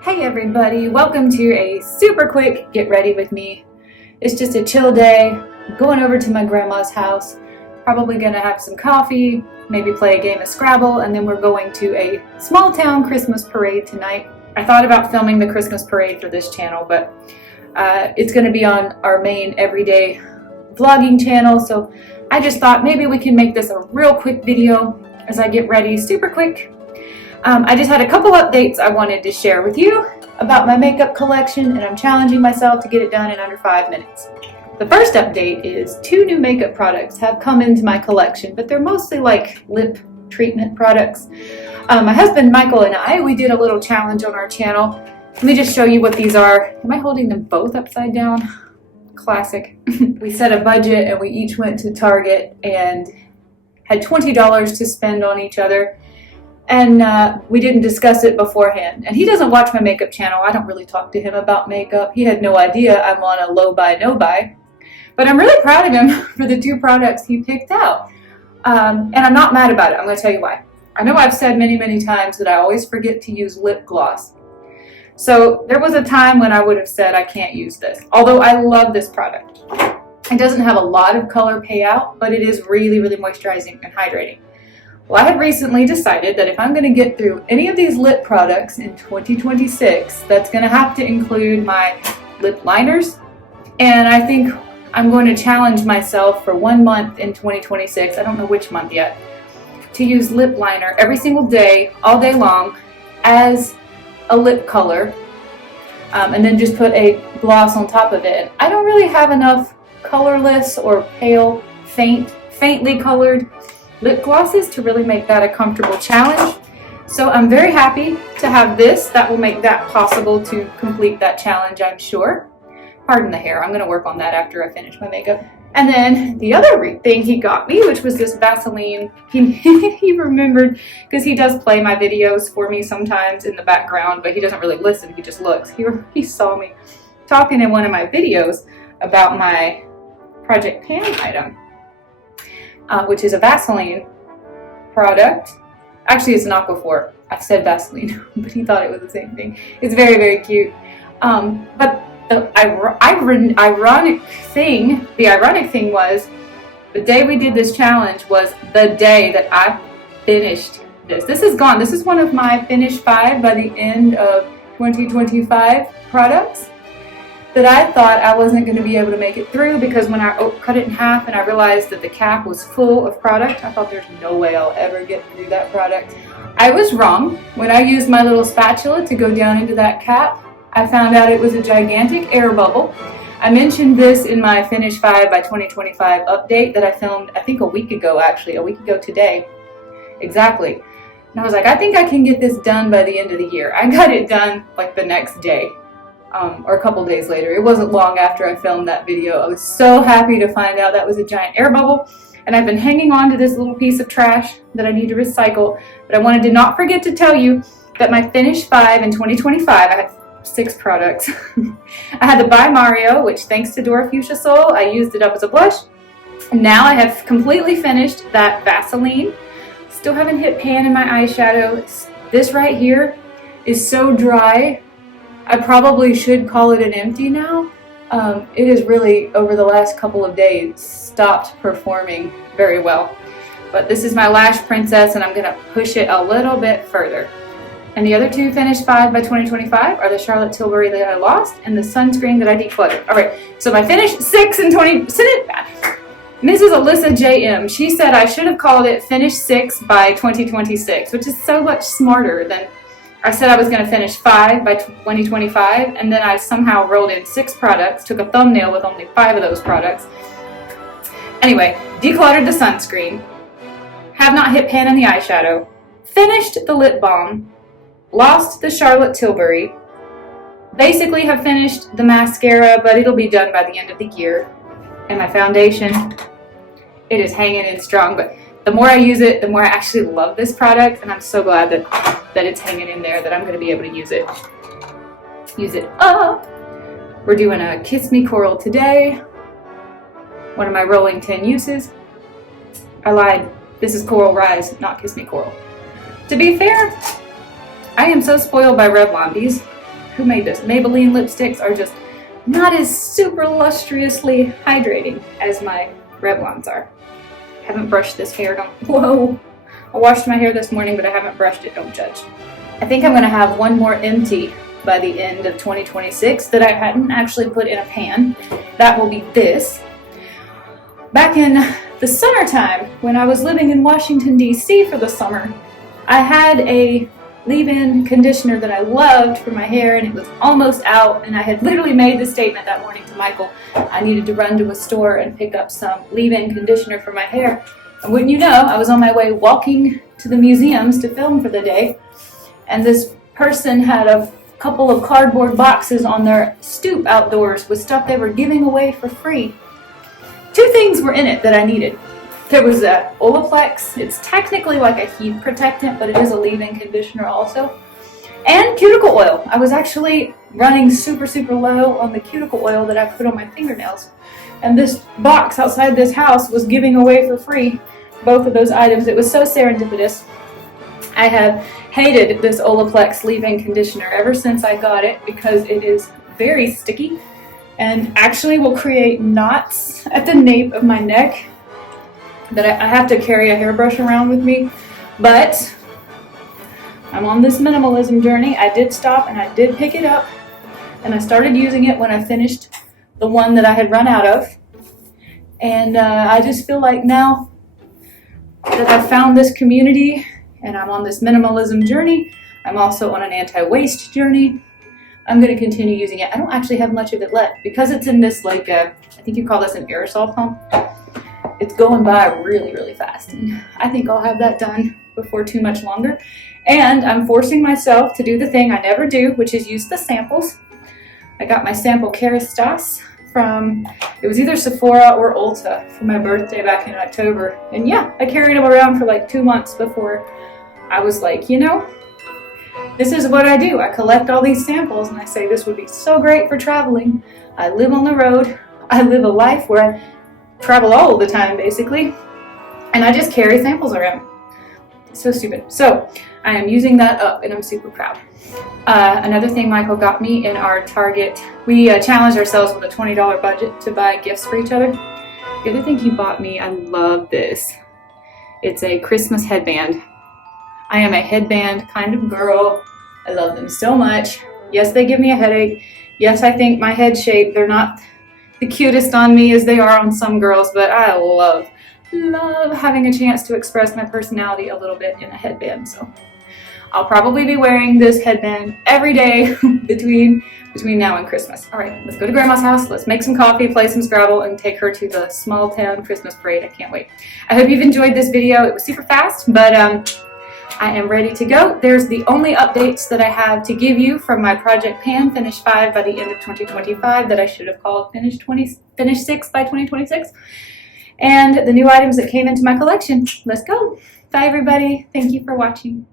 Hey everybody, welcome to a super quick get ready with me. It's just a chill day. I'm going over to my grandma's house, probably gonna have some coffee, maybe play a game of Scrabble, and then we're going to a small town Christmas parade tonight. I thought about filming the Christmas parade for this channel, but it's gonna be on our main everyday vlogging channel, so I just thought maybe we can make this a real quick video as I get ready, super quick. I just had a couple updates I wanted to share with you about my makeup collection, and I'm challenging myself to get it done in under 5 minutes. The first update is 2 new makeup products have come into my collection, but they're mostly like lip treatment products. My husband Michael and we did a little challenge on our channel. Let me just show you what these are. Am I holding them both upside down? Classic. We set a budget and we each went to Target and had $20 to spend on each other. And we didn't discuss it beforehand. And he doesn't watch my makeup channel. I don't really talk to him about makeup. He had no idea I'm on a low buy, no buy. But I'm really proud of him for the 2 products he picked out. And I'm not mad about it. I'm going to tell you why. I know I've said many times that I always forget to use lip gloss. So there was a time when I would have said I can't use this. Although I love this product. It doesn't have a lot of color payout, but it is really moisturizing and hydrating. Well, I have recently decided that if I'm going to get through any of these lip products in 2026, that's going to have to include my lip liners. And I think I'm going to challenge myself for 1 month in 2026, I don't know which month yet, to use lip liner every single day, all day long, as a lip color, and then just put a gloss on top of it. I don't really have enough colorless or pale, faintly colored lip glosses to really make that a comfortable challenge. So I'm very happy to have this. That will make that possible to complete that challenge, I'm sure. Pardon the hair. I'm going to work on that after I finish my makeup. And then the other thing he got me, which was this Vaseline. He remembered, because he does play my videos for me sometimes in the background, but he doesn't really listen. He just looks. He saw me talking in one of my videos about my Project Pan item. Which is a Vaseline product. Actually, it's an Aquaphor. I said Vaseline, but he thought it was the same thing. It's very cute. But the ironic thing was, the day we did this challenge was the day that I finished this. This is gone. This is one of my finished 5 by the end of 2025 products that I thought I wasn't going to be able to make it through, because when I cut it in half and I realized that the cap was full of product, I thought there's no way I'll ever get through that product. I was wrong. When I used my little spatula to go down into that cap, I found out it was a gigantic air bubble. I mentioned this in my Finish 5 by 2025 update that I filmed, I think a week ago today. Exactly. And I was like, I think I can get this done by the end of the year. I got it done like the next day. Or a couple days later. It wasn't long after I filmed that video. I was so happy to find out that was a giant air bubble, and I've been hanging on to this little piece of trash that I need to recycle. But I wanted to not forget to tell you that my Finish 5 in 2025, I had 6 products. I had the By Mario, which thanks to Dora Fuchsia Soul, I used it up as a blush. And now I have completely finished that Vaseline. Still haven't hit pan in my eyeshadow. This right here is so dry. I probably should call it an empty now. It has really, over the last couple of days, stopped performing very well. But this is my Lash Princess, and I'm going to push it a little bit further. And the other 2 Finish 5 by 2025 are the Charlotte Tilbury that I lost and the sunscreen that I decluttered. Alright, so my Finish 6 and 20... Mrs. Alyssa JM, she said I should have called it Finish 6 by 2026, which is so much smarter than... I said I was going to finish 5 by 2025, and then I somehow rolled in 6 products, took a thumbnail with only 5 of those products. Anyway, decluttered the sunscreen, have not hit pan in the eyeshadow, finished the lip balm, lost the Charlotte Tilbury, basically have finished the mascara, but it'll be done by the end of the year, and my foundation, it is hanging in strong, but the more I use it, the more I actually love this product, and I'm so glad that it's hanging in there, that I'm going to be able to use it. We're doing a Kiss Me Coral today, one of my rolling 10 uses. I lied. This is Coral Rise, not Kiss Me Coral. To be fair, I am so spoiled by Revlon. who made this? Maybelline lipsticks are just not as super lustrously hydrating as my Revlons are. Haven't brushed this hair, whoa. I washed my hair this morning, but I haven't brushed it, don't judge. I think I'm gonna have one more empty by the end of 2026 that I hadn't actually put in a pan. That will be this. Back in the summertime, when I was living in Washington, D.C. for the summer, I had a leave-in conditioner that I loved for my hair, and it was almost out, and I had literally made the statement that morning to Michael I needed to run to a store and pick up some leave-in conditioner for my hair. And wouldn't you know, I was on my way walking to the museums to film for the day, and this person had a couple of cardboard boxes on their stoop outdoors with stuff they were giving away for free. Two things were in it that I needed. There was a Olaplex. It's technically like a heat protectant, but it is a leave-in conditioner also. And cuticle oil. I was actually running super low on the cuticle oil that I put on my fingernails. And this box outside this house was giving away for free both of those items. It was so serendipitous. I have hated this Olaplex leave-in conditioner ever since I got it because it is very sticky and actually will create knots at the nape of my neck that I have to carry a hairbrush around with me. But I'm on this minimalism journey. I did stop and I did pick it up, and I started using it when I finished the one that I had run out of. And I just feel like now that I've found this community and I'm on this minimalism journey, I'm also on an anti-waste journey. I'm going to continue using it. I don't actually have much of it left because it's in this, like, I think you call this an aerosol pump. It's going by really fast, and I think I'll have that done before too much longer. And I'm forcing myself to do the thing I never do, which is use the samples. I got my sample Kerastase from, it was either Sephora or Ulta for my birthday back in October. And yeah, I carried them around for like 2 months before I was like, you know, this is what I do. I collect all these samples and I say this would be so great for traveling. I live on the road. I live a life where I travel all the time basically, and I just carry samples around. So stupid. So I am using that up and I'm super proud. Another thing Michael got me in our Target, we challenged ourselves with a $20 budget to buy gifts for each other. The other thing he bought me, I love this. It's a Christmas headband. I am a headband kind of girl. I love them so much. Yes, they give me a headache. Yes, I think my head shape, they're not the cutest on me as they are on some girls, but I love having a chance to express my personality a little bit in a headband. So I'll probably be wearing this headband every day between now and Christmas. All right, let's go to Grandma's house. Let's make some coffee, play some Scrabble, and take her to the small town Christmas parade. I can't wait. I hope you've enjoyed this video. It was super fast, but I am ready to go. There's the only updates that I have to give you from my Project Pan Finish 5 by the end of 2025 that I should have called Finish 6 by 2026. And the new items that came into my collection. Let's go. Bye everybody. Thank you for watching.